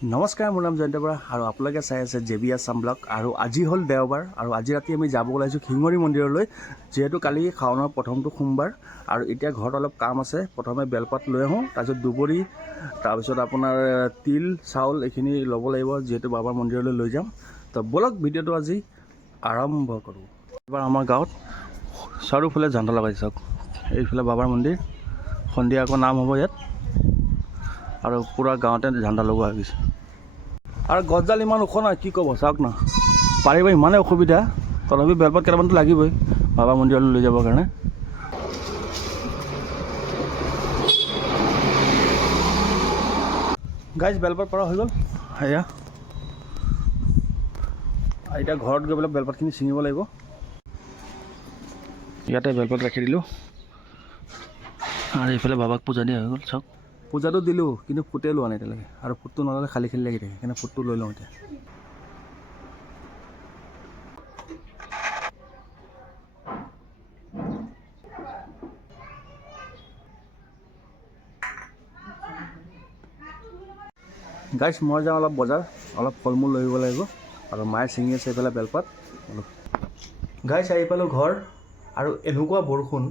নমস্কাৰ, মোৰ নাম জয়ন্ত বৰা আৰু আপোনালোকে চাই আছে জেবি আছাম ব্লগ। আৰু আজি হ'ল দেওবাৰ আৰু আজি ৰাতি আমি যাব ওলাইছোঁ শিঙৰি মন্দিৰলৈ, যিহেতু কালি শাওনৰ প্ৰথমটো সোমবাৰ। আৰু এতিয়া ঘৰত অলপ কাম আছে। প্ৰথমে বেলপাত লৈ আহোঁ, তাৰপিছত দুবৰি, তাৰপিছত আপোনাৰ তিল চাউল এইখিনি ল'ব লাগিব, যিহেতু বাবাৰ মন্দিৰলৈ লৈ যাম। তো ব'লক ভিডিঅ'টো আজি আৰম্ভ কৰোঁ। এবাৰ আমাৰ গাঁৱত চাৰিওফালে ঝাণ্ডা লগাইছে, চাওক এইফালে বাবাৰ মন্দিৰ, সন্ধিয়া আকৌ নাম হ'ব ইয়াত আৰু পূৰা গাঁৱতে ঝাণ্ডা লগোৱা হৈ গৈছে। আৰু গছডাল ইমান ওখ নহয়, কি ক'ব চাওক না, পাৰিব ইমানেই অসুবিধা, তথাপি বেলপাত কেইটামানতো লাগিবই বাবা মন্দিৰলৈ লৈ যাবৰ কাৰণে। গাইজ বেলপাত পৰা হৈ গ'ল, সেয়া এতিয়া ঘৰত গৈ পেলাই বেলপাতখিনি ছিঙিব লাগিব। ইয়াতে বেলপাত ৰাখি দিলোঁ আৰু এইফালে বাবাক পূজা দিয়া হৈ গ'ল। চাওক পূজাটো দিলোঁ, কিন্তু ফুটে লোৱা নাই এতিয়ালৈকে, আৰু ফুটটো নল'লে খালী খালী লাগি থাকে, সেইকাৰণে ফুটটো লৈ লওঁ এতিয়া। গাইজ মই যাওঁ অলপ বজাৰ, অলপ ফল মূল লৈ আহিব লাগিব, আৰু মায়ে ছিঙি আছে এইফালে বেলপাত। অলপ গাইজ আহি পালোঁ ঘৰ, আৰু এনেকুৱা বৰষুণ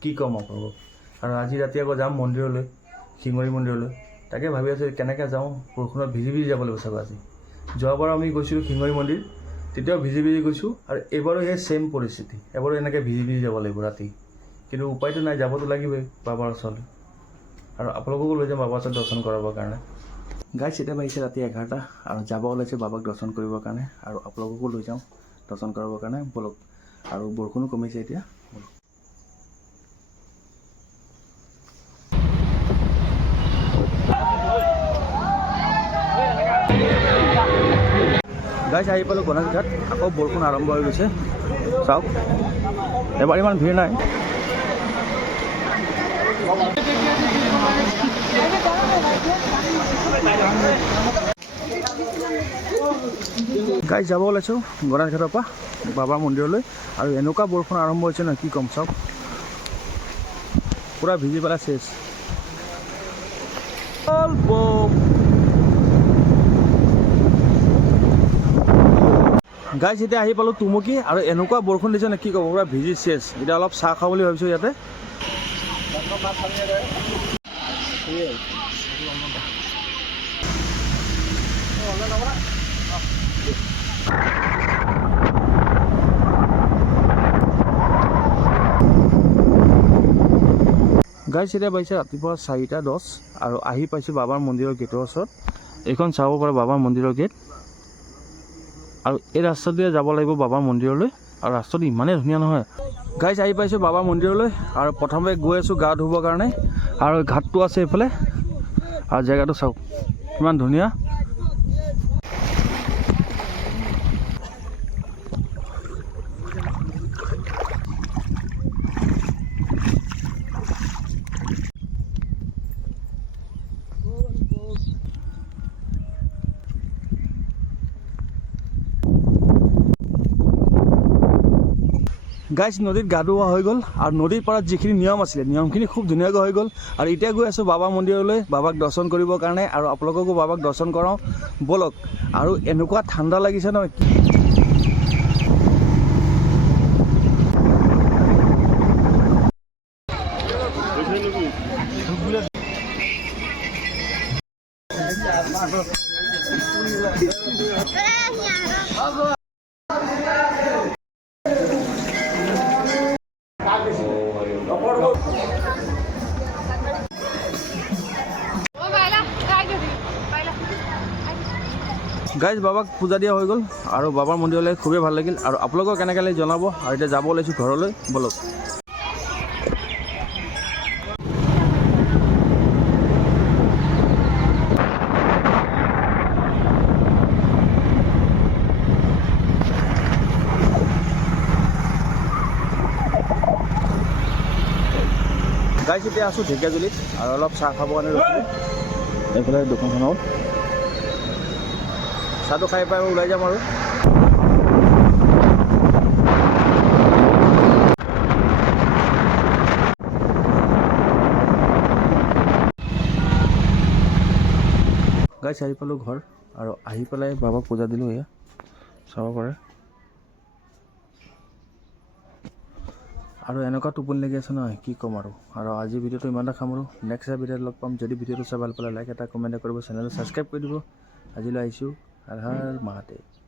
কি ক'ম আপোনালোকক। আৰু আজি ৰাতি আকৌ যাম মন্দিৰলৈ, শিঙৰি মন্দিৰলৈ। তাকে ভাবি আছোঁ কেনেকৈ যাওঁ, বৰষুণত ভিজি ভিজি যাব লাগিব চাগৈ আজি। যোৱাবাৰ আমি গৈছিলোঁ শিঙৰি মন্দিৰ, তেতিয়াও ভিজি ভিজি গৈছোঁ, আৰু এইবাৰো সেই ছেইম পৰিস্থিতি, এবাৰো এনেকৈ ভিজি ভিজি যাব লাগিব ৰাতি। কিন্তু উপায়টো নাই, যাবতো লাগিবই বাবাৰ ওচৰলৈ, আৰু আপোনালোককো লৈ যাম বাবাৰ ওচৰত দৰ্শন কৰাবৰ কাৰণে। গাইজ এতিয়া বাজিছে ৰাতি 11টা, আৰু যাব ওলাইছে বাবাক দৰ্শন কৰিবৰ কাৰণে, আৰু আপোনালোককো লৈ যাওঁ দৰ্শন কৰিবৰ কাৰণে, ব'লক। আৰু বৰষুণো কমিছে এতিয়া, ব'লক। গাইজ আহি পালোঁ গণেশ ঘাট, আকৌ বৰষুণ আৰম্ভ হৈ গৈছে, চাওক এবাৰ ইমান ভিৰ নাই। গাইজ যাব ওলাইছোঁ গণেশ ঘাটৰ পৰা বাবাৰ মন্দিৰলৈ, আৰু এনেকুৱা বৰষুণ আৰম্ভ হৈছে নহয়, কি ক'ম চাওক, পূৰা ভিজি পেলাই চেচ। গাইজ এতিয়া আহি পালোঁ তুমুকি, আৰু এনেকুৱা বৰষুণ দিছে নে কি ক'ব, পূৰা ভিজি চেচ। এতিয়া অলপ চাহ খাওঁ বুলি ভাবিছোঁ ইয়াতে। গাইজ এতিয়া বাজিছে ৰাতিপুৱা 4:10, আৰু আহি পাইছোঁ বাবাৰ মন্দিৰৰ গেটৰ ওচৰত। এইখন চাব পাৰে বাবাৰ মন্দিৰৰ গেট, আৰু এই ৰাস্তাটোৱে যাব লাগিব বাবাৰ মন্দিৰলৈ, আৰু ৰাস্তাটো ইমানেই ধুনীয়া নহয়। গাইজ আহি পাইছোঁ বাবাৰ মন্দিৰলৈ, আৰু প্ৰথমে গৈ আছোঁ গা ধুবৰ কাৰণে, আৰু ঘাটটো আছে এইফালে, আৰু জেগাটো চাওক কিমান ধুনীয়া। গাইজ নদীত গা ধোৱা হৈ গ'ল, আৰু নদীৰ পাৰত যিখিনি নিয়ম আছিলে নিয়মখিনি খুব ধুনীয়াকৈ হৈ গ'ল। আৰু এতিয়া গৈ আছোঁ বাবা মন্দিৰলৈ বাবাক দৰ্শন কৰিবৰ কাৰণে, আৰু আপোনালোককো বাবাক দৰ্শন কৰাওঁ, ব'লক। আৰু এনেকুৱা ঠাণ্ডা লাগিছে নহয়, গাইজ বাবাক পূজা দিয়া হৈ গ'ল, আৰু বাবাৰ মন্দিৰলৈ খুবেই ভাল লাগিল, আৰু আপোনালোকক কেনেকৈ লাগে জনাব। আৰু এতিয়া যাব ওলাইছোঁ ঘৰলৈ, ব'লক। গাইজ এতিয়া আছোঁ ঢেকীয়াজুলিত, আৰু অলপ চাহ খাবৰ কাৰণে ৰখিলোঁ এইফালে দোকানখনত। চাহটো খাই পাই ওলাই যাম আৰু। গাইছ আহি পালোঁ ঘৰ। আৰু আহি পেলাই বাবাক পূজা দিলোঁ এয়া চাব পাৰে। আৰু এনেকুৱা টোপনি লাগি আছে নহয় কি ক'ম আৰু আজি ভিডিঅ'টো ইমানটা সামৰোঁ। নেক্সট ভিডিঅ'ত লগ পাম। যদি ভিডিঅ'টো চাই ভাল পালে লাইক এটা কমেণ্ট কৰিব, চেনেলটো ছাবস্ক্ৰাইব কৰি দিব। আজিলৈ আহিছোঁ। হৰ হৰ মহাদেৱ।